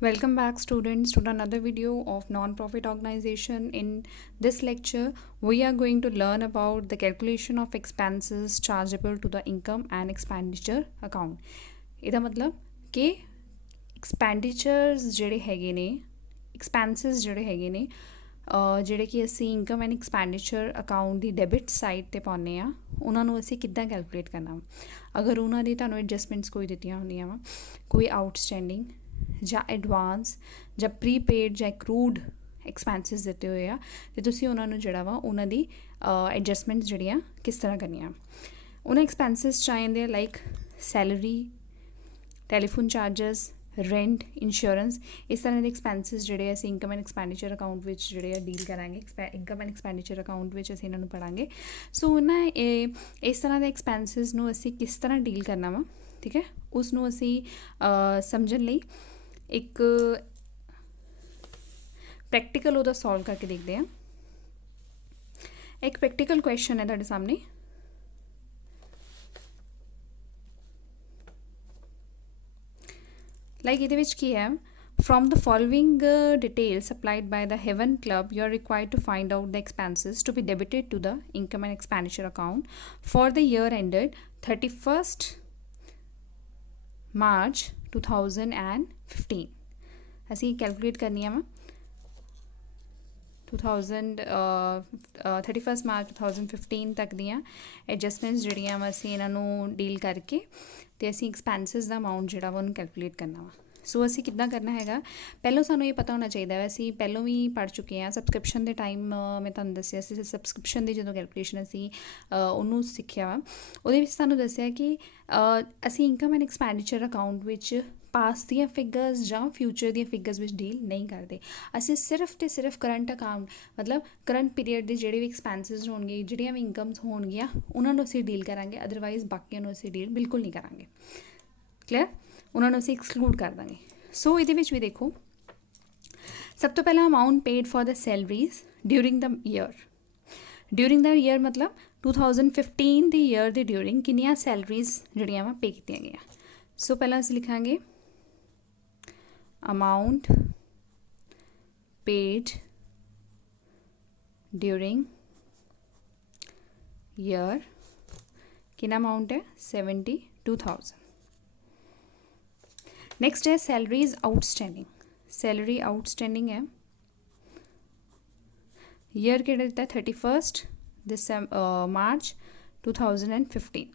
Welcome back students to another video of non-profit organization. In this lecture, we are going to learn about the calculation of expenses chargeable to the income and expenditure account. ਇਹਦਾ ਮਤਲਬ ਕਿ expenditures ਜਿਹੜੇ ਹੈਗੇ ਨੇ expenses ਜਿਹੜੇ ਹੈਗੇ ਨੇ ਜਿਹੜੇ ਕਿ ਅਸੀਂ income and expenditure account the debit side ਤੇ ਪਾਉਂਦੇ ਆ ਉਹਨਾਂ ਨੂੰ ਅਸੀਂ ਕਿੱਦਾਂ ਕੈਲਕੂਲੇਟ ਕਰਨਾ ਅਗਰ ਉਹਨਾਂ ਦੀ ਤੁਹਾਨੂੰ ਐਡਜਸਟਮੈਂਟਸ ਕੋਈ ਦਿੱਤੀਆਂ ਹੁੰਦੀਆਂ ਵਾ ਕੋਈ ਆਊਟਸਟੈਂਡਿੰਗ ਜਾਂ ਐਡਵਾਂਸ ਜਾਂ ਪ੍ਰੀਪੇਡ ਜਾਂ ਐਕਰੂਡ ਐਕਸਪੈਂਸਿਸ ਦਿੱਤੇ ਹੋਏ ਆ ਅਤੇ ਤੁਸੀਂ ਉਹਨਾਂ ਨੂੰ ਜਿਹੜਾ ਵਾ ਉਹਨਾਂ ਦੀ ਐਡਜਸਟਮੈਂਟਸ ਜਿਹੜੀਆਂ ਕਿਸ ਤਰ੍ਹਾਂ ਕਰਨੀਆਂ ਉਹਨਾਂ ਐਕਸਪੈਂਸਿਸ ਚਾਹੀਦੇ like salary telephone charges rent insurance ਇਸ ਤਰ੍ਹਾਂ ਦੇ ਐਕਸਪੈਂਸਿਸ ਜਿਹੜੇ ਅਸੀਂ ਇਨਕਮ ਐਂਡ ਐਕਸਪੈਂਡੀਚਰ ਅਕਾਊਂਟ ਵਿੱਚ ਜਿਹੜੇ ਆ ਡੀਲ ਕਰਾਂਗੇ ਇਨਕਮ ਐਂਡ ਐਕਸਪੈਂਡੀਚਰ ਅਕਾਊਂਟ ਵਿੱਚ ਅਸੀਂ ਇਹਨਾਂ ਨੂੰ ਪੜ੍ਹਾਂਗੇ ਸੋ ਨਾ ਇਸ ਤਰ੍ਹਾਂ ਦੇ ਐਕਸਪੈਂਸਿਸ ਨੂੰ ਅਸੀਂ ਕਿਸ ਤਰ੍ਹਾਂ ਡੀਲ ਕਰਨਾ ਵਾ ਠੀਕ ਹੈ ਉਸ ਨੂੰ ਅਸੀਂ ਸਮਝਣ ਲਈ ਇੱਕ ਪ੍ਰੈਕਟੀਕਲ ਉਹਦਾ ਸੋਲਵ ਕਰਕੇ ਦੇਖਦੇ ਹਾਂ ਇੱਕ ਪ੍ਰੈਕਟੀਕਲ ਕੁਐਸਚਨ ਹੈ ਤੁਹਾਡੇ ਸਾਹਮਣੇ ਲਾਈਕ ਇਹਦੇ ਵਿੱਚ ਕੀ ਹੈ from the following details supplied by the Heaven Club, you are required to find out the expenses to be debited to the income and expenditure account for the year ended 31st March 2015. ਅਸੀਂ calculate ਕਰਨੀਆਂ ਵਾ 31st March 2015 ਤੱਕ ਦੀਆਂ adjustments ਜਿਹੜੀਆਂ ਵਾ ਅਸੀਂ ਇਹਨਾਂ ਨੂੰ ਡੀਲ ਕਰਕੇ ਅਤੇ ਅਸੀਂ ਐਕਸਪੈਂਸਿਸ ਦਾ ਅਮਾਊਂਟ ਜਿਹੜਾ ਵਾ ਉਹਨੂੰ ਕੈਲਕੂਲੇਟ ਕਰਨਾ ਵਾ ਸੋ ਅਸੀਂ ਕਿੱਦਾਂ ਕਰਨਾ ਹੈਗਾ ਪਹਿਲਾਂ ਸਾਨੂੰ ਇਹ ਪਤਾ ਹੋਣਾ ਚਾਹੀਦਾ ਹੈ ਅਸੀਂ ਪਹਿਲਾਂ ਵੀ ਪੜ੍ਹ ਚੁੱਕੇ ਹਾਂ ਸਬਸਕ੍ਰਿਪਸ਼ਨ ਦੇ ਟਾਈਮ ਮੈਂ ਤੁਹਾਨੂੰ ਦੱਸਿਆ ਸੀ ਸਬਸਕ੍ਰਿਪਸ਼ਨ ਦੀ ਜਦੋਂ ਕੈਲਕੂਲੇਸ਼ਨ ਅਸੀਂ ਉਹਨੂੰ ਸਿੱਖਿਆ ਵਾ ਉਹਦੇ ਵਿੱਚ ਸਾਨੂੰ ਦੱਸਿਆ ਕਿ ਅਸੀਂ ਇਨਕਮ ਐਂਡ ਐਕਸਪੈਂਡੀਚਰ ਅਕਾਊਂਟ ਵਿੱਚ ਪਾਸਟ ਦੀਆਂ ਫਿਗਰਸ ਜਾਂ ਫਿਊਚਰ ਦੀਆਂ ਫਿਗਰਸ ਵਿੱਚ ਡੀਲ ਨਹੀਂ ਕਰਦੇ ਅਸੀਂ ਸਿਰਫ ਅਤੇ ਸਿਰਫ ਕਰੰਟ ਅਕਾਊਂਟ ਮਤਲਬ ਕਰੰਟ ਪੀਰੀਅਡ ਦੇ ਜਿਹੜੇ ਵੀ ਐਕਸਪੈਂਸਿਸ ਹੋਣਗੇ ਜਿਹੜੀਆਂ ਵੀ ਇਨਕਮਸ ਹੋਣਗੀਆਂ ਉਹਨਾਂ ਨੂੰ ਅਸੀਂ ਡੀਲ ਕਰਾਂਗੇ ਅਦਰਵਾਈਜ਼ ਬਾਕੀਆਂ ਨੂੰ ਅਸੀਂ ਡੀਲ ਬਿਲਕੁਲ ਨਹੀਂ ਕਰਾਂਗੇ ਕਲੀਅਰ ਉਹਨਾਂ ਨੂੰ ਅਸੀਂ ਐਕਸਕਲੂਡ ਕਰ ਦਾਂਗੇ ਸੋ ਇਹਦੇ ਵਿੱਚ ਵੀ ਦੇਖੋ ਸਭ ਤੋਂ ਪਹਿਲਾਂ amount paid for the salaries during the year ਮਤਲਬ 2015 ਦੀ ਈਅਰ ਦੇ ਡਿਊਰਿੰਗ ਕਿੰਨੀਆਂ ਸੈਲਰੀਜ਼ ਜਿਹੜੀਆਂ ਵਾ ਪੇ ਕੀਤੀਆਂ ਗਈਆਂ ਸੋ ਪਹਿਲਾਂ ਅਸੀਂ ਲਿਖਾਂਗੇ amount paid during year कितना अमाउंट है 72,000 नेक्स्ट है सैलरीज सैलरी आउटस्टैंडिंग है ईयर के देता है 31st March 2015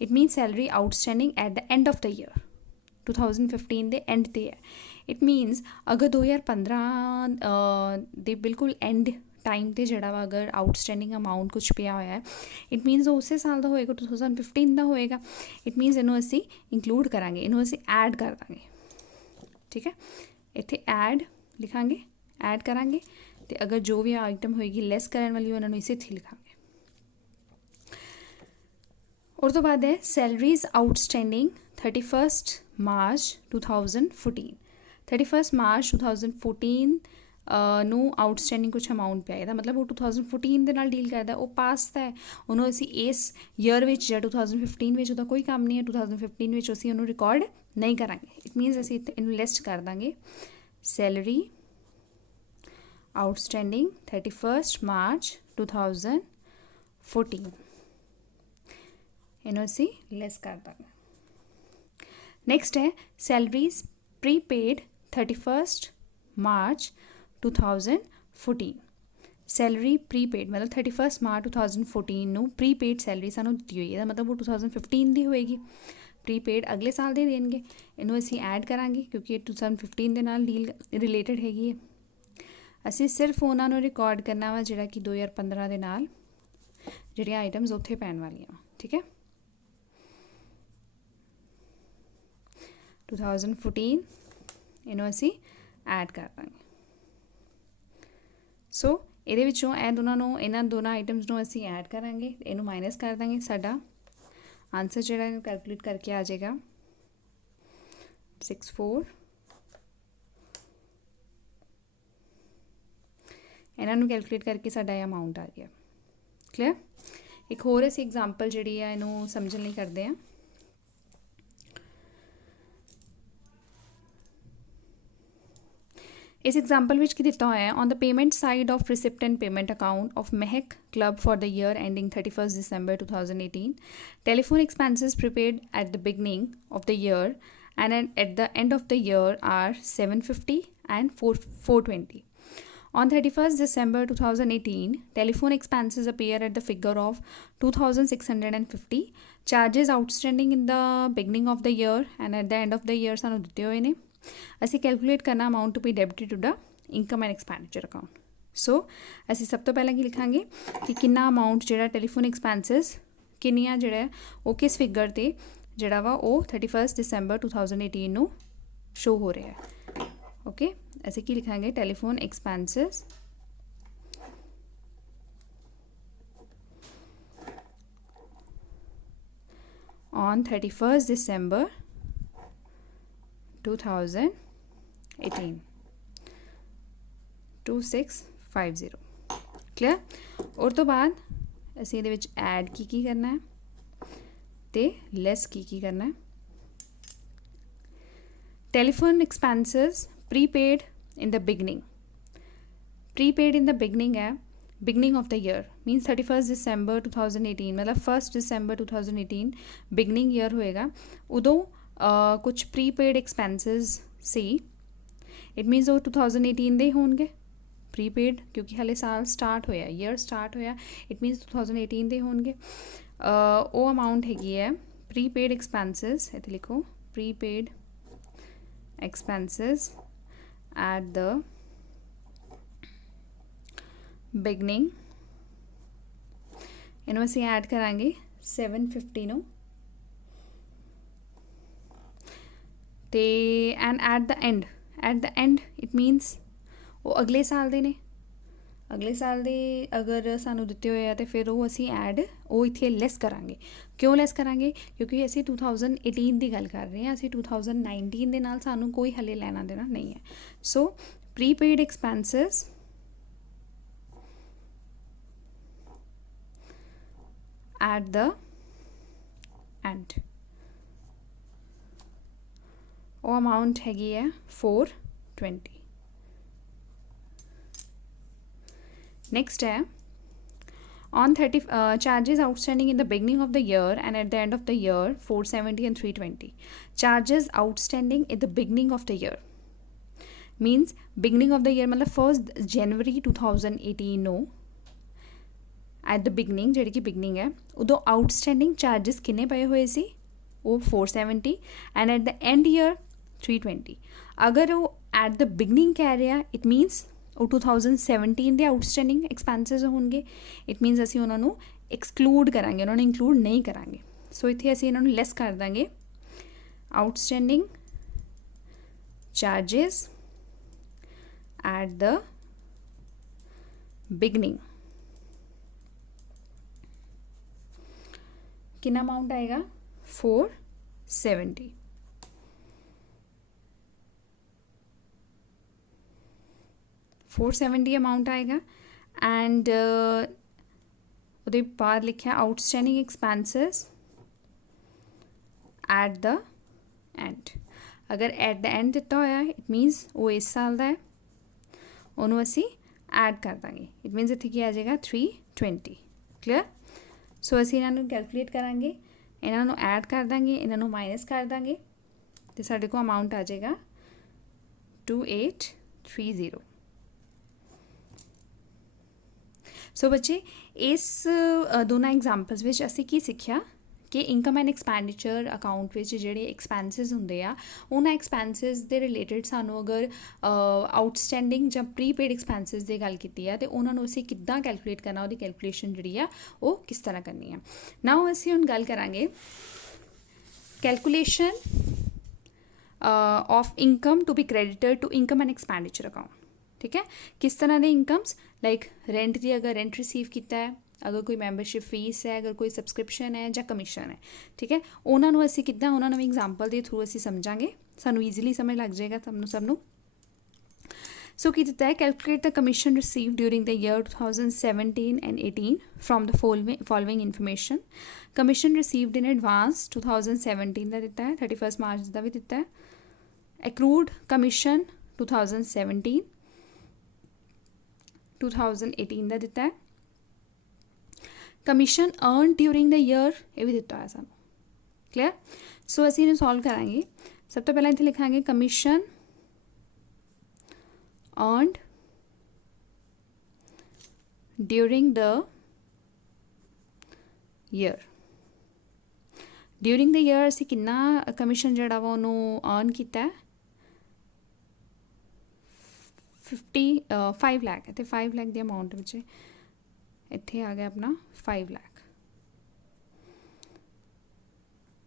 it mean salary outstanding at the end of the year 2015 ਦੇ ਐਂਡ 'ਤੇ ਹੈ ਇਟ ਮੀਨਸ ਅਗਰ 2015 ਦੇ ਬਿਲਕੁਲ ਐਂਡ ਟਾਈਮ 'ਤੇ ਜਿਹੜਾ ਵਾ ਅਗਰ ਆਊਟਸਟੈਂਡਿੰਗ ਅਮਾਊਂਟ ਕੁਛ ਪਿਆ ਹੋਇਆ ਹੈ ਇਟ ਮੀਨਸ ਉਹ ਉਸੇ ਸਾਲ ਦਾ ਹੋਏਗਾ 2015 ਦਾ ਹੋਏਗਾ ਇਟ ਮੀਨਸ ਇਹਨੂੰ ਅਸੀਂ ਇੰਕਲੂਡ ਕਰਾਂਗੇ ਇਹਨੂੰ ਅਸੀਂ ਐਡ ਕਰ ਦਾਂਗੇ ਠੀਕ ਹੈ ਇੱਥੇ ਐਡ ਲਿਖਾਂਗੇ ਐਡ ਕਰਾਂਗੇ ਅਤੇ ਅਗਰ ਜੋ ਵੀ ਆਈਟਮ ਹੋਏਗੀ ਲੈਸ ਕਰਨ ਵਾਲੀ ਉਹਨਾਂ ਨੂੰ ਇਸੇ ਇੱਥੇ ਲਿਖਾਂਗੇ और तो बाद है salaries outstanding 31st March 2014 31st March 2014 ਨੂੰ ਆਊਟਸਟੈਂਡਿੰਗ ਕੁਛ ਅਮਾਊਂਟ ਪਿਆ ਇਹਦਾ ਮਤਲਬ ਉਹ 2014 ਦੇ ਨਾਲ ਡੀਲ ਕਰਦਾ ਉਹ ਪਾਸਟ ਹੈ ਉਹਨੂੰ ਅਸੀਂ ਇਸ ਈਅਰ ਵਿੱਚ ਜਾਂ 2015 ਵਿੱਚ ਉਹਦਾ ਕੋਈ ਕੰਮ ਨਹੀਂ ਹੈ 2015 ਵਿੱਚ ਅਸੀਂ ਉਹਨੂੰ ਰਿਕਾਰਡ ਨਹੀਂ ਕਰਾਂਗੇ ਇਟ ਮੀਨਸ ਅਸੀਂ ਇਹਨੂੰ ਲਿਸਟ ਕਰ ਦਾਂਗੇ ਸੈਲਰੀ ਆਊਟਸਟੈਂਡਿੰਗ 31st March 2014 ਇਹਨੂੰ ਅਸੀਂ ਲੈਸ ਕਰ ਦਾਂਗੇ ਨੈਕਸਟ ਹੈ salaries prepaid 31st March 2014 salary prepaid ਮਤਲਬ 31st March 2014 ਨੂੰ ਪ੍ਰੀਪੇਡ ਸੈਲਰੀ ਸਾਨੂੰ ਦਿੱਤੀ ਹੋਈ ਇਹਦਾ ਮਤਲਬ ਉਹ 2015 ਦੀ ਹੋਏਗੀ ਪ੍ਰੀਪੇਡ ਅਗਲੇ ਸਾਲ ਦੇ ਦੇਣਗੇ ਇਹਨੂੰ ਅਸੀਂ ਐਡ ਕਰਾਂਗੇ ਕਿਉਂਕਿ ਇਹ 2015 ਦੇ ਨਾਲ ਡੀਲ ਰਿਲੇਟਡ ਹੈਗੀ ਹੈ ਅਸੀਂ ਸਿਰਫ ਉਹਨਾਂ ਨੂੰ ਰਿਕਾਰਡ ਕਰਨਾ ਵਾ ਜਿਹੜਾ ਕਿ 2015 ਦੇ ਨਾਲ ਜਿਹੜੀਆਂ ਆਈਟਮਸ ਉੱਥੇ ਪੈਣ ਵਾਲੀਆਂ ਠੀਕ ਹੈ 2014 ਇਹਨੂੰ ਅਸੀਂ ਐਡ ਕਰ ਦਾਂਗੇ ਸੋ ਇਹਦੇ ਵਿੱਚੋਂ ਇਹਨਾਂ ਦੋਨਾਂ ਆਈਟਮਸ ਨੂੰ ਅਸੀਂ ਐਡ ਕਰਾਂਗੇ ਇਹਨੂੰ ਮਾਈਨਸ ਕਰ ਦਾਂਗੇ ਸਾਡਾ ਆਨਸਰ ਜਿਹੜਾ ਇਹਨੂੰ ਕੈਲਕੂਲੇਟ ਕਰਕੇ ਆ ਜਾਏਗਾ 64 ਇਹਨਾਂ ਨੂੰ ਕੈਲਕੂਲੇਟ ਕਰਕੇ ਸਾਡਾ ਇਹ ਅਮਾਊਂਟ ਆ ਗਿਆ ਕਲੀਅਰ ਇੱਕ ਹੋਰ ਅਸੀਂ ਐਗਜ਼ਾਮਪਲ ਜਿਹੜੀ ਆ ਇਹਨੂੰ ਸਮਝਣ ਲਈ ਕਰਦੇ ਹਾਂ इस एग्जाम्पल विच की दिता होया है on the payment side of recipient payment account of Mahak club for the year ending 31st December 2018 telephone expenses prepaid at the beginning of the year and at the end of the year are 750 and 420. On 31st December 2018, telephone expenses appear at the figure of 2650. Charges outstanding in the beginning of the year and at the end of the year ਸਾਨੂੰ ਦਿੱਤੇ ਹੋਏ ਨੇ। ਅਸੀਂ calculate ਕਰਨਾ amount to be debited to the income and expenditure account. So ਅਸੀਂ ਸਭ ਤੋਂ ਪਹਿਲਾਂ ਕੀ ਲਿਖਾਂਗੇ ਕਿ ਕਿੰਨਾ ਅਮਾਊਂਟ ਜਿਹੜਾ ਟੈਲੀਫੋਨ ਐਕਸਪੈਂਸਿਸ ਕਿੰਨੀਆਂ ਜਿਹੜਾ ਉਹ ਕਿਸ ਫਿਗਰ 'ਤੇ ਜਿਹੜਾ ਵਾ ਉਹ 31st December 2018 ਨੂੰ ਸ਼ੋ ਹੋ ਰਿਹਾ ਹੈ। ਓਕੇ, ਅਸੀਂ ਕੀ ਲਿਖਾਂਗੇ telephone expenses on 31st December 2018 2650 clear. ਔਰ ਤੋਂ ਬਾਅਦ ਅਸੀਂ ਇਹਦੇ ਵਿੱਚ ਐਡ ਕੀ ਕਰਨਾ ਹੈ ਤੇ ਲੈਸ ਕੀ ਕਰਨਾ ਹੈ। Telephone expenses prepaid in the beginning. Prepaid in the beginning है beginning of the year means 31st December 2018 मतलब 1st December 2018 beginning year होएगा उदों कुछ prepaid expenses C it means वो 2018 ਦੇ ਹੋਣਗੇ prepaid क्योंकि हाले साल start होया year start होया it means 2018 ਦੇ ਹੋਣਗੇ ਉਹ amount ਹੈਗੀ ਹੈ prepaid expenses ਇੱਥੇ ਲਿਖੋ prepaid expenses at the beginning ਇਹਨੂੰ ਅਸੀਂ ਐਡ ਕਰਾਂਗੇ 750 ਨੂੰ ਤੇ and at the and it means ਉਹ ਅਗਲੇ ਸਾਲ ਦੇ ਨੇ ਅਗਲੇ ਸਾਲ ਦੇ ਅਗਰ ਸਾਨੂੰ ਦਿੱਤੇ ਹੋਏ ਆ ਤੇ ਫਿਰ ਉਹ ਅਸੀਂ ਐਡ ਉਹ ਇੱਥੇ ਲੈਸ ਕਰਾਂਗੇ। ਕਿਉਂ ਲੈਸ ਕਰਾਂਗੇ ਕਿਉਂਕਿ ਅਸੀਂ 2018 ਦੀ ਗੱਲ ਕਰ ਰਹੇ ਹਾਂ ਅਸੀਂ 2019 ਦੇ ਨਾਲ ਸਾਨੂੰ ਕੋਈ ਹਲੇ ਲੈਣਾ ਦੇਣਾ ਨਹੀਂ ਹੈ। So prepaid expenses at the end ਉਹ ਅਮਾਊਂਟ ਹੈਗੀ ਹੈ 420। Next है on 30 charges outstanding in the beginning of the year and at the end of the year 470 and 320. Charges outstanding at the beginning of the year means beginning of the year मतलब 1st January 2018 ਨੂੰ at the beginning ਜਿਹੜੀ ਕਿ beginning ਹੈ ਉਦੋਂ outstanding charges ਕਿੰਨੇ ਪਏ ਹੋਏ ਸੀ ਉਹ 470 and at the end year 320। ਅਗਰ ਉਹ at the beginning ਕਹਿ ਰਿਹਾ it means ਉਹ 2017 ਦੇ ਆਊਟਸਟੈਂਡਿੰਗ ਐਕਸਪੈਂਸਿਸ ਹੋਣਗੇ ਇਟ ਮੀਨਸ ਅਸੀਂ ਉਹਨਾਂ ਨੂੰ ਐਕਸਕਲੂਡ ਕਰਾਂਗੇ ਉਹਨਾਂ ਨੂੰ ਇੰਕਲੂਡ ਨਹੀਂ ਕਰਾਂਗੇ। ਸੋ ਇੱਥੇ ਅਸੀਂ ਇਹਨਾਂ ਨੂੰ ਲੈਸ ਕਰ ਦਾਂਗੇ outstanding charges at the beginning ਕਿੰਨਾ ਅਮਾਊਂਟ ਆਏਗਾ 470। $470 अमाउंट आएगा एंड ਉਹਦੇ ਬਾਅਦ ਲਿਖਿਆ outstanding expenses at the and. ਅਗਰ ਐਟ ਦ ਐਂਡ ਦਿੱਤਾ ਹੋਇਆ ਇਟ ਮੀਨਸ ਉਹ ਇਸ ਸਾਲ ਦਾ ਹੈ ਉਹਨੂੰ ਅਸੀਂ ਐਡ ਕਰ ਦਾਂਗੇ ਇਟ ਮੀਨਸ ਇੱਥੇ ਕੀ ਆ ਜਾਏਗਾ 320 ਕਲੀਅਰ। ਸੋ ਅਸੀਂ ਇਹਨਾਂ ਨੂੰ ਕੈਲਕੂਲੇਟ ਕਰਾਂਗੇ ਇਹਨਾਂ ਨੂੰ ਐਡ ਕਰ ਦਾਂਗੇ ਇਹਨਾਂ ਨੂੰ ਮਾਈਨਸ ਕਰ ਦਾਂਗੇ ਅਤੇ ਸਾਡੇ ਕੋਲ ਅਮਾਊਂਟ ਆ ਜਾਏਗਾ 2830। ਸੋ ਬੱਚੇ ਇਸ ਦੋਨਾਂ ਐਗਜ਼ਾਮਪਲਸ ਵਿੱਚ ਅਸੀਂ ਕੀ ਸਿੱਖਿਆ ਕਿ ਇਨਕਮ ਐਂਡ ਐਕਸਪੈਂਡੀਚਰ ਅਕਾਊਂਟ ਵਿੱਚ ਜਿਹੜੇ ਐਕਸਪੈਂਸਿਸ ਹੁੰਦੇ ਆ ਉਹਨਾਂ ਐਕਸਪੈਂਸਿਸ ਦੇ ਰਿਲੇਟਡ ਸਾਨੂੰ ਅਗਰ ਆਊਟਸਟੈਂਡਿੰਗ ਜਾਂ ਪ੍ਰੀਪੇਡ ਐਕਸਪੈਂਸਿਸ ਦੀ ਗੱਲ ਕੀਤੀ ਆ ਤੇ ਉਹਨਾਂ ਨੂੰ ਅਸੀਂ ਕਿੱਦਾਂ ਕੈਲਕੂਲੇਟ ਕਰਨਾ ਉਹਦੀ ਕੈਲਕੂਲੇਸ਼ਨ ਜਿਹੜੀ ਆ ਉਹ ਕਿਸ ਤਰ੍ਹਾਂ ਕਰਨੀ ਆ। ਨਾਓ ਅਸੀਂ ਹੁਣ ਗੱਲ ਕਰਾਂਗੇ calculation of income to be credited to income and expenditure account. ਠੀਕ ਹੈ, ਕਿਸ ਤਰ੍ਹਾਂ ਦੇ ਇਨਕਮਸ ਲਾਈਕ ਰੈਂਟ ਦੀ ਅਗਰ ਰੈਂਟ ਰਿਸੀਵ ਕੀਤਾ ਹੈ ਅਗਰ ਕੋਈ ਮੈਂਬਰਸ਼ਿਪ ਫੀਸ ਹੈ ਅਗਰ ਕੋਈ ਸਬਸਕ੍ਰਿਪਸ਼ਨ ਹੈ ਜਾਂ ਕਮਿਸ਼ਨ ਹੈ ਠੀਕ ਹੈ ਉਹਨਾਂ ਨੂੰ ਅਸੀਂ ਕਿੱਦਾਂ ਉਹਨਾਂ ਨੂੰ ਐਗਜ਼ਾਮਪਲ ਦੇ ਥਰੂ ਅਸੀਂ ਸਮਝਾਂਗੇ ਸਾਨੂੰ ਈਜ਼ੀਲੀ ਸਮਝ ਲੱਗ ਜਾਏਗਾ ਤੁਹਾਨੂੰ ਸਭ ਨੂੰ। ਸੋ ਕੀ ਦਿੱਤਾ ਹੈ calculate the commission received during the year 2017 and 18 from the following information. Commission received in advance 2017 ਦਾ ਦਿੱਤਾ ਹੈ 31 ਮਾਰਚ ਦਾ ਵੀ ਦਿੱਤਾ ਹੈ। ਐਕਰੂਡ ਕਮਿਸ਼ਨ 2017 2018 ਦਾ ਦਿੱਤਾ ਹੈ। Commission earn during the year ਇਹ ਵੀ ਦਿੱਤਾ ਹੋਇਆ ਸਾਨੂੰ। ਕਲੀਅਰ? ਸੋ ਅਸੀਂ ਇਹਨੂੰ ਸੋਲਵ ਕਰਾਂਗੇ। ਸਭ ਤੋਂ ਪਹਿਲਾਂ ਇੱਥੇ ਲਿਖਾਂਗੇ commission earned during the year। During the year ਅਸੀਂ ਕਿੰਨਾ ਕਮਿਸ਼ਨ ਜਿਹੜਾ ਵਾ ਉਹਨੂੰ ਅਰਨ ਕੀਤਾ 5 ਲੱਖ। ਅਤੇ 5 ਲੱਖ ਦੀ ਅਮਾਊਂਟ ਵਿੱਚ ਇੱਥੇ ਆ ਗਿਆ ਆਪਣਾ 5 ਲੱਖ।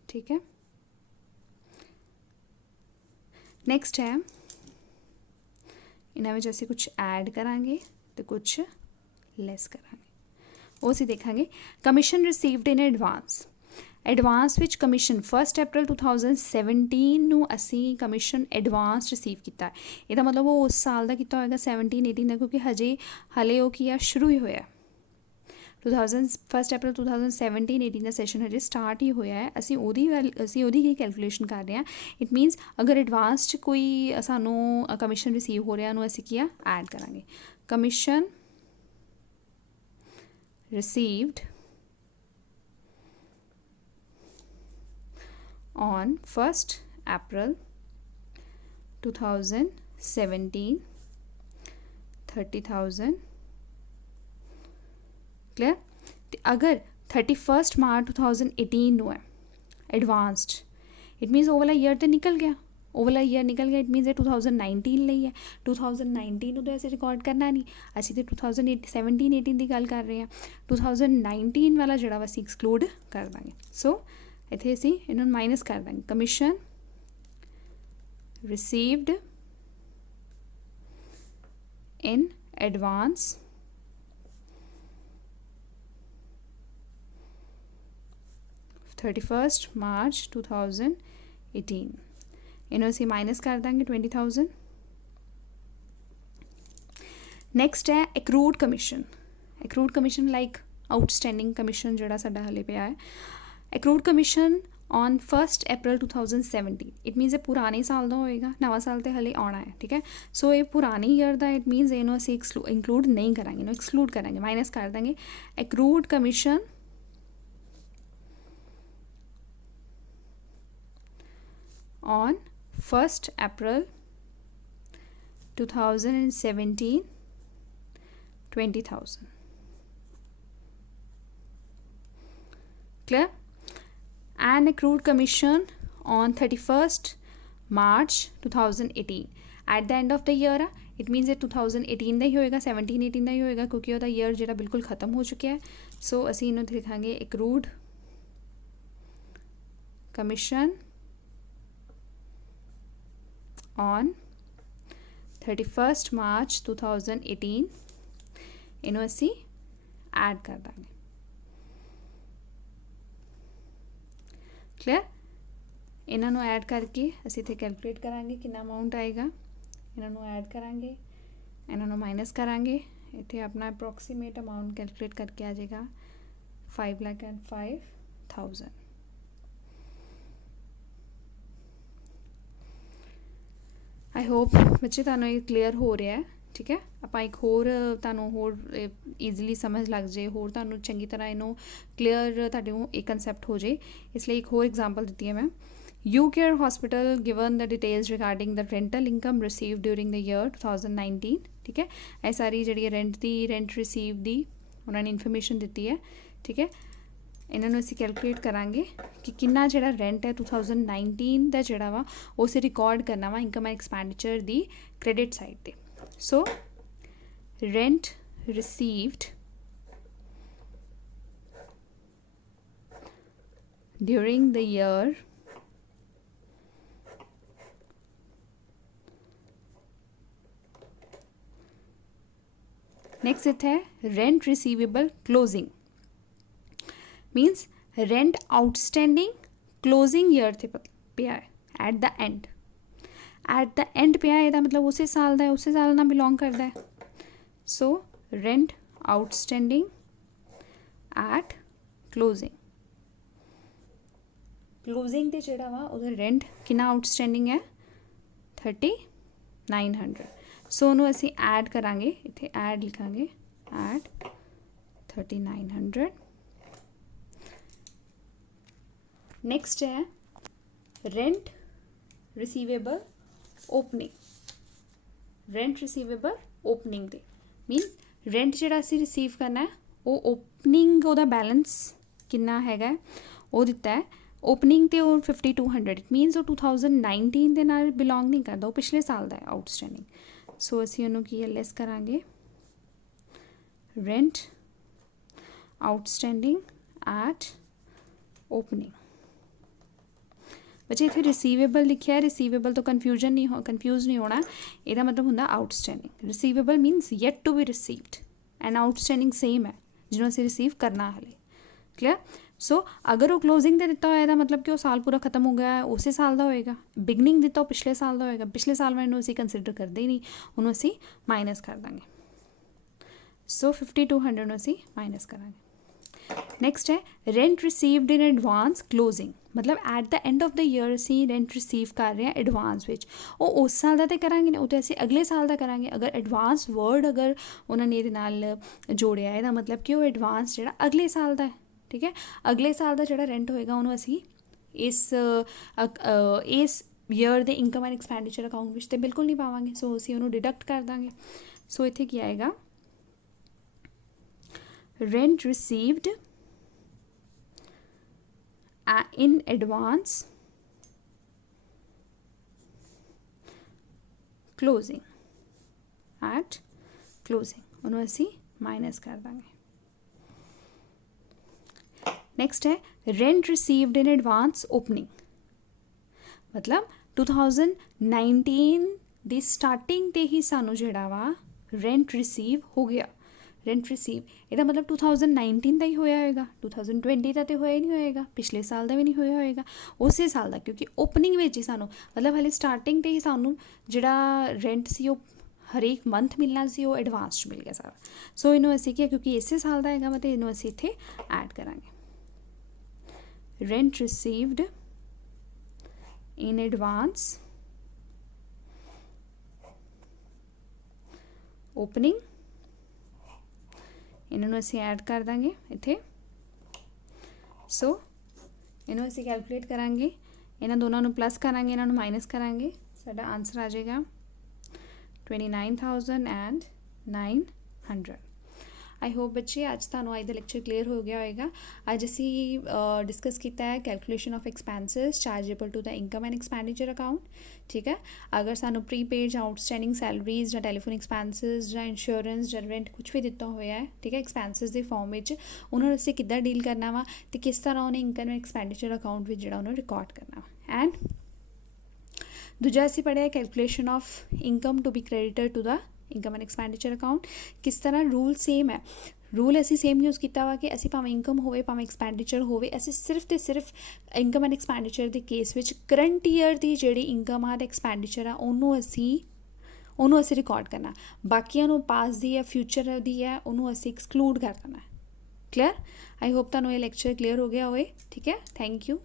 ਠੀਕ ਹੈ। ਨੈਕਸਟ ਹੈ ਇਹਨਾਂ ਵਿੱਚ ਅਸੀਂ ਕੁਛ ਐਡ ਕਰਾਂਗੇ ਅਤੇ ਕੁਛ ਲੈਸ ਕਰਾਂਗੇ। ਉਹ ਅਸੀਂ ਦੇਖਾਂਗੇ। ਕਮਿਸ਼ਨ ਰਿਸੀਵਡ ਇਨ ਐਡਵਾਂਸ ਵਿੱਚ ਕਮਿਸ਼ਨ 1 ਅਪ੍ਰੈਲ 2017 ਨੂੰ ਅਸੀਂ ਕਮਿਸ਼ਨ ਐਡਵਾਂਸ ਰਿਸੀਵ ਕੀਤਾ। ਇਹਦਾ ਮਤਲਬ ਉਹ ਉਸ ਸਾਲ ਦਾ ਕੀਤਾ ਹੋਏਗਾ 17-18 ਦਾ, ਕਿਉਂਕਿ ਹਲੇ ਉਹ ਕੀ ਆ ਸ਼ੁਰੂ ਹੀ ਹੋਇਆ। 1 ਅਪ੍ਰੈਲ 2017-18 ਦਾ ਸੈਸ਼ਨ ਹਜੇ ਸਟਾਰਟ ਹੀ ਹੋਇਆ ਹੈ। ਅਸੀਂ ਉਹਦੀ ਹੀ ਕੈਲਕੂਲੇਸ਼ਨ ਕਰ ਰਹੇ ਹਾਂ। ਇਟ ਮੀਨਸ ਅਗਰ ਐਡਵਾਂਸ 'ਚ ਕੋਈ ਸਾਨੂੰ ਕਮਿਸ਼ਨ ਰਿਸੀਵ ਹੋ ਰਿਹਾ ਉਹਨੂੰ ਅਸੀਂ ਕੀ ਆ ਐਡ ਕਰਾਂਗੇ। Commission received on 1 April 2017 30,000। Clear? तो अगर 31 मार्च 2018 ਨੂੰ ਹੈ एडवांस्ड, इट मीनस वो वाला ईयर तो निकल गया। वो वाला ईयर निकल गया, इट मीनस ये 2019 ਲਈ ਹੈ। 2019 ਨੂੰ ਤਾਂ ਅਸੀਂ ਰਿਕਾਰਡ ਕਰਨਾ ਨਹੀਂ, ਅਸੀਂ ਤਾਂ 2017-18 ਦੀ ਗੱਲ ਕਰ ਰਹੇ ਹਾਂ। 2019 ਵਾਲਾ ਜਿਹੜਾ ਵਾ ਅਸੀਂ ਐਕਸਕਲੂਡ ਕਰ ਦਾਂਗੇ। ਸੋ ਇੱਥੇ ਅਸੀਂ ਇਹਨਾਂ ਨੂੰ ਮਾਈਨਸ ਕਰ ਦਾਂਗੇ। Commission received in advance March 2018, ਇਹਨੂੰ ਅਸੀਂ ਮਾਈਨਸ ਕਰ ਦਾਂਗੇ 20,000। ਨੈਕਸਟ ਹੈ accrued commission. Accrued commission like outstanding commission ਜਿਹੜਾ ਸਾਡਾ ਹਲੇ ਪਿਆ ਹੈ। Accrued commission on 1 April 2017, it means ਇਹ ਪੁਰਾਣੇ ਸਾਲ ਦਾ ਹੋਏਗਾ, ਨਵਾਂ ਸਾਲ ਤਾਂ ਹਲੇ ਆਉਣਾ ਹੈ। ਠੀਕ ਹੈ। ਸੋ ਇਹ ਪੁਰਾਣੇ ਈਅਰ ਦਾ, ਇਟ ਮੀਨਸ ਇਹਨੂੰ ਅਸੀਂ ਇੰਕਲੂਡ ਨਹੀਂ ਕਰਾਂਗੇ, ਇਹਨੂੰ ਐਕਸਕਲੂਡ ਕਰਾਂਗੇ, ਮਾਈਨਸ ਕਰ ਦਾਂਗੇ। ਐਕਰੂਡ commission on 1 April 2017 20,000। clear? And accrued commission on 31 March 2018 at the end of the year। It मीनस ये 2018 ਦਾ ਹੀ ਹੋਏਗਾ, 17-18 ਦਾ ਹੀ ਹੋਏਗਾ, ਕਿਉਂਕਿ ਉਹਦਾ ਈਅਰ ਜਿਹੜਾ ਬਿਲਕੁਲ ਖਤਮ ਹੋ ਚੁੱਕਿਆ ਹੈ। ਸੋ ਅਸੀਂ ਇਹਨੂੰ ਲਿਖਾਂਗੇ accrued commission on 31 March 2018, ਇਹਨੂੰ ਅਸੀਂ ਐਡ ਕਰ ਦਾਂਗੇ। ਕਲੀਅਰ? ਇਹਨਾਂ ਨੂੰ ਐਡ ਕਰਕੇ ਅਸੀਂ ਇੱਥੇ ਕੈਲਕੂਲੇਟ ਕਰਾਂਗੇ ਕਿੰਨਾ ਅਮਾਊਂਟ ਆਏਗਾ। ਇਹਨਾਂ ਨੂੰ ਐਡ ਕਰਾਂਗੇ, ਇਹਨਾਂ ਨੂੰ ਮਾਈਨਸ ਕਰਾਂਗੇ, ਇੱਥੇ ਆਪਣਾ ਅਪਰੋਕਸੀਮੇਟ ਅਮਾਊਂਟ ਕੈਲਕੂਲੇਟ ਕਰਕੇ ਆ ਜਾਏਗਾ 5,05,000। ਆਈ ਹੋਪ ਬੱਚੇ ਤੁਹਾਨੂੰ ਇਹ ਕਲੀਅਰ ਹੋ ਰਿਹਾ ਹੈ। ਠੀਕ ਹੈ। ਆਪਾਂ ਇੱਕ ਹੋਰ ਤੁਹਾਨੂੰ ਹੋਰ ਈਜ਼ੀਲੀ ਸਮਝ ਲੱਗ ਜੇ, ਹੋਰ ਤੁਹਾਨੂੰ ਚੰਗੀ ਤਰ੍ਹਾਂ ਇਹਨੂੰ ਕਲੀਅਰ ਤੁਹਾਡੇ ਨੂੰ ਇਹ ਕੰਸੈਪਟ ਹੋ ਜੇ, ਇਸ ਲਈ ਇੱਕ ਹੋਰ ਐਗਜ਼ਾਮਪਲ ਦਿੱਤੀ ਹੈ ਮੈਂ। You care hospital given the details regarding the rental income receive during the year 2019। ਠੀਕ ਹੈ। ਇਹ ਸਾਰੀ ਜਿਹੜੀ ਰੈਂਟ ਰਿਸੀਵ ਦੀ ਉਹਨਾਂ ਨੇ ਇਨਫੋਰਮੇਸ਼ਨ ਦਿੱਤੀ ਹੈ। ਠੀਕ ਹੈ। ਇਹਨਾਂ ਨੂੰ ਅਸੀਂ ਕੈਲਕੂਲੇਟ ਕਰਾਂਗੇ ਕਿ ਕਿੰਨਾ ਜਿਹੜਾ ਰੈਂਟ ਹੈ 2019 ਦਾ ਜਿਹੜਾ ਵਾ ਉਹ ਅਸੀਂ ਰਿਕਾਰਡ ਕਰਨਾ ਵਾ ਇਨਕਮ ਐਂਡ ਐਕਸਪੈਂਡੀਚਰ ਦੀ ਕ੍ਰੈਡਿਟ ਸਾਈਡ 'ਤੇ। So rent received during the year next ਇੱਥੇ ਹੈ rent receivable closing. Means rent outstanding closing year से पिया है एट द एंड पिया है, ਇਹਦਾ ਮਤਲਬ ਉਸੇ ਸਾਲ ਦਾ ਹੈ, ਉਸੇ ਸਾਲ ਨਾਲ ਬਿਲੋਂਗ ਕਰਦਾ ਹੈ। ਸੋ रेंट आउटस्टैंडिंग एट क्लोजिंग ਤੇ ਜਿਹੜਾ ਵਾ ਉਹਦਾ ਰੈਂਟ ਕਿੰਨਾ ਆਊਟਸਟੈਂਡਿੰਗ ਹੈ 3,900। सो ਉਹਨੂੰ ਅਸੀਂ ਐਡ ਕਰਾਂਗੇ, ਇੱਥੇ ਐਡ ਲਿਖਾਂਗੇ, ਐਡ 3900। ਨੈਕਸਟ ਹੈ rent receivable opening. Rent receivable opening ਦੇ ਮੀਨਸ ਰੈਂਟ ਜਿਹੜਾ ਅਸੀਂ ਰਿਸੀਵ ਕਰਨਾ ਹੈ ਉਹ ਓਪਨਿੰਗ ਉਹਦਾ ਬੈਲੈਂਸ ਕਿੰਨਾ ਹੈਗਾ ਉਹ ਦਿੱਤਾ ਹੈ। ਓਪਨਿੰਗ ਤੇ ਉਹ 5200 ਇਟ ਮੀਨਸ ਉਹ 2019 ਦੇ ਨਾਲ ਬਿਲੋਂਗ ਨਹੀਂ ਕਰਦਾ, ਉਹ ਪਿਛਲੇ ਸਾਲ ਦਾ ਹੈ ਆਊਟਸਟੈਂਡਿੰਗ। ਸੋ ਅਸੀਂ ਉਹਨੂੰ ਕੀ ਹੈ ਲੈਸ ਕਰਾਂਗੇ, ਰੈਂਟ ਆਊਟਸਟੈਂਡਿੰਗ ਐਟ ਓਪਨਿੰਗ। ਬੱਚੇ ਇੱਥੇ ਰਿਸੀਵੇਬਲ ਲਿਖਿਆ, ਰਿਸੀਵੇਬਲ ਤੋਂ ਕਨਫਿਊਜ਼ ਨਹੀਂ ਹੋਣਾ, ਇਹਦਾ ਮਤਲਬ ਹੁੰਦਾ outstanding. Receivable means yet to be received and outstanding same ਹੈ ਜਿਹਨੂੰ ਅਸੀਂ ਰਿਸੀਵ ਕਰਨਾ ਹਲੇ। ਕਲੀਅਰ? ਸੋ ਅਗਰ ਉਹ ਕਲੋਜ਼ਿੰਗ 'ਤੇ ਦਿੱਤਾ ਹੋਇਆ ਇਹਦਾ ਮਤਲਬ ਕਿ ਉਹ ਸਾਲ ਪੂਰਾ ਖਤਮ ਹੋ ਗਿਆ, ਉਸੇ ਸਾਲ ਦਾ ਹੋਏਗਾ। ਬਿਗਨਿੰਗ ਦਿੱਤਾ ਉਹ ਪਿਛਲੇ ਸਾਲ ਦਾ ਹੋਏਗਾ, ਪਿਛਲੇ ਸਾਲ ਵਾਲੇ ਨੂੰ ਅਸੀਂ ਕੰਸੀਡਰ ਕਰਦੇ ਹੀ ਨਹੀਂ, ਉਹਨੂੰ ਅਸੀਂ ਮਾਈਨਸ ਕਰ ਦਾਂਗੇ। ਸੋ 5200 ਨੂੰ ਅਸੀਂ ਮਾਈਨਸ ਕਰਾਂਗੇ। ਨੈਕਸਟ ਹੈ rent received in advance closing, ਮਤਲਬ at the end of the year ਅਸੀਂ ਰੈਂਟ ਰਿਸੀਵ ਕਰ ਰਹੇ ਹਾਂ ਐਡਵਾਂਸ ਵਿੱਚ, ਉਹ ਉਸ ਸਾਲ ਦਾ ਤਾਂ ਕਰਾਂਗੇ ਨਾ, ਉਹ ਤਾਂ ਅਸੀਂ ਅਗਲੇ ਸਾਲ ਦਾ ਕਰਾਂਗੇ। ਅਗਰ ਐਡਵਾਂਸ ਵਰਡ ਅਗਰ ਉਹਨਾਂ ਨੇ ਇਹਦੇ ਨਾਲ ਜੋੜਿਆ ਇਹਦਾ ਮਤਲਬ ਕਿ ਉਹ ਐਡਵਾਂਸ ਜਿਹੜਾ ਅਗਲੇ ਸਾਲ ਦਾ ਹੈ। ਠੀਕ ਹੈ, ਅਗਲੇ ਸਾਲ ਦਾ ਜਿਹੜਾ ਰੈਂਟ ਹੋਏਗਾ ਉਹਨੂੰ ਅਸੀਂ ਇਸ ਈਅਰ ਦੇ ਇਨਕਮ ਐਂਡ ਐਕਸਪੈਂਡੀਚਰ ਅਕਾਊਂਟ ਵਿੱਚ ਤਾਂ ਬਿਲਕੁਲ ਨਹੀਂ ਪਾਵਾਂਗੇ। ਸੋ ਅਸੀਂ ਉਹਨੂੰ ਡਿਡਕਟ ਕਰ ਦਾਂਗੇ। ਸੋ ਇੱਥੇ ਕੀ ਆਏਗਾ, rent received in advance closing at closing, ਉਹਨੂੰ ਅਸੀਂ ਮਾਈਨਸ ਕਰ ਦਾਂਗੇ। ਨੈਕਸਟ ਹੈ rent received in advance opening, ਮਤਲਬ 2019 ਦੀ ਸਟਾਰਟਿੰਗ 'ਤੇ ਹੀ ਸਾਨੂੰ ਜਿਹੜਾ ਵਾ ਰੈਂਟ ਰਿਸੀਵ ਹੋ ਗਿਆ। ਰੈਂਟ ਰਿਸੀਵ ਇਹਦਾ ਮਤਲਬ 2019 ਦਾ ਹੀ ਹੋਇਆ ਹੋਏਗਾ, 2020 ਦਾ ਤਾਂ ਹੋਇਆ ਹੀ ਨਹੀਂ ਹੋਏਗਾ, ਪਿਛਲੇ ਸਾਲ ਦਾ ਵੀ ਨਹੀਂ ਹੋਇਆ ਹੋਏਗਾ, ਉਸੇ ਸਾਲ ਦਾ, ਕਿਉਂਕਿ ਓਪਨਿੰਗ ਵਿੱਚ ਹੀ ਸਾਨੂੰ ਮਤਲਬ ਹਾਲੇ ਸਟਾਰਟਿੰਗ 'ਤੇ ਹੀ ਸਾਨੂੰ ਜਿਹੜਾ ਰੈਂਟ ਸੀ ਉਹ ਹਰੇਕ ਮੰਥ ਮਿਲਣਾ ਸੀ, ਉਹ ਐਡਵਾਂਸ 'ਚ ਮਿਲ ਗਿਆ ਸਾਰਾ। ਸੋ ਇਹਨੂੰ ਅਸੀਂ ਕੀ ਕਿਉਂਕਿ ਇਸੇ ਸਾਲ ਦਾ ਹੈਗਾ ਵਾ ਅਤੇ ਇਹਨੂੰ ਅਸੀਂ ਇੱਥੇ ਐਡ ਕਰਾਂਗੇ, rent received in advance opening, ਇਹਨਾਂ ਨੂੰ ਅਸੀਂ ਐਡ ਕਰ ਦਾਂਗੇ ਇੱਥੇ। ਸੋ ਇਹਨੂੰ ਅਸੀਂ ਕੈਲਕੂਲੇਟ ਕਰਾਂਗੇ, ਇਹਨਾਂ ਦੋਨਾਂ ਨੂੰ ਪਲੱਸ ਕਰਾਂਗੇ, ਇਹਨਾਂ ਨੂੰ ਮਾਈਨਸ ਕਰਾਂਗੇ, ਸਾਡਾ ਆਨਸਰ ਆ ਜਾਏਗਾ 29,900। ਆਈ ਹੋਪ ਬੱਚੇ ਅੱਜ ਤੁਹਾਨੂੰ ਅੱਜ ਦਾ ਲੈਕਚਰ ਕਲੀਅਰ ਹੋ ਗਿਆ ਹੋਏਗਾ। ਅੱਜ ਅਸੀਂ ਡਿਸਕਸ ਕੀਤਾ ਹੈ calculation of expenses chargeable to the income and expenditure account. ਠੀਕ ਹੈ, ਅਗਰ ਸਾਨੂੰ ਪ੍ਰੀਪੇਡ ਜਾਂ ਆਊਟਸਟੈਂਡਿੰਗ ਸੈਲਰੀਜ਼ ਜਾਂ ਟੈਲੀਫੋਨ ਐਕਸਪੈਂਸਿਸ ਜਾਂ ਇੰਸ਼ੋਰੈਂਸ ਜਾਂ ਰੈਂਟ ਕੁਛ ਵੀ ਦਿੱਤਾ ਹੋਇਆ ਹੈ, ਠੀਕ ਹੈ, ਐਕਸਪੈਂਸਿਸ ਦੇ ਫਾਰਮ ਵਿੱਚ, ਉਹਨਾਂ ਨੂੰ ਅਸੀਂ ਕਿੱਦਾਂ ਡੀਲ ਕਰਨਾ ਵਾ ਅਤੇ ਕਿਸ ਤਰ੍ਹਾਂ ਉਹਨੇ ਇਨਕਮ ਐਂਡ ਐਕਸਪੈਂਡੀਚਰ ਅਕਾਊਂਟ ਵਿੱਚ ਜਿਹੜਾ ਉਹਨੂੰ ਰਿਕਾਰਡ ਕਰਨਾ ਵਾ। ਐਂਡ ਦੂਜਾ ਅਸੀਂ ਪੜ੍ਹਿਆ calculation of income to be credited to the income and expenditure account. ਕਿਸ ਤਰ੍ਹਾਂ ਰੂਲ ਸੇਮ ਹੈ, ਰੂਲ ਅਸੀਂ ਸੇਮ ਯੂਜ਼ ਕੀਤਾ ਵਾ ਕਿ ਅਸੀਂ ਭਾਵੇਂ ਇਨਕਮ ਹੋਵੇ ਭਾਵੇਂ ਐਕਸਪੈਂਡੀਚਰ ਹੋਵੇ, ਅਸੀਂ ਸਿਰਫ ਅਤੇ ਸਿਰਫ ਇਨਕਮ ਐਂਡ ਐਕਸਪੈਂਡੀਚਰ ਦੇ ਕੇਸ ਵਿੱਚ ਕਰੰਟ ਈਅਰ ਦੀ ਜਿਹੜੀ ਇਨਕਮ ਆ ਅਤੇ ਐਕਸਪੈਂਡੀਚਰ ਆ ਉਹਨੂੰ ਅਸੀਂ ਰਿਕਾਰਡ ਕਰਨਾ, ਬਾਕੀਆਂ ਨੂੰ ਪਾਸ ਦੀ ਹੈ ਫਿਊਚਰ ਦੀ ਹੈ ਉਹਨੂੰ ਅਸੀਂ ਐਕਸਕਲੂਡ ਕਰ ਦੇਣਾ। ਕਲੀਅਰ? ਆਈ ਹੋਪ ਤੁਹਾਨੂੰ ਇਹ ਲੈਕਚਰ ਕਲੀਅਰ ਹੋ ਗਿਆ ਹੋਵੇ। ਠੀਕ ਹੈ, ਥੈਂਕ ਯੂ।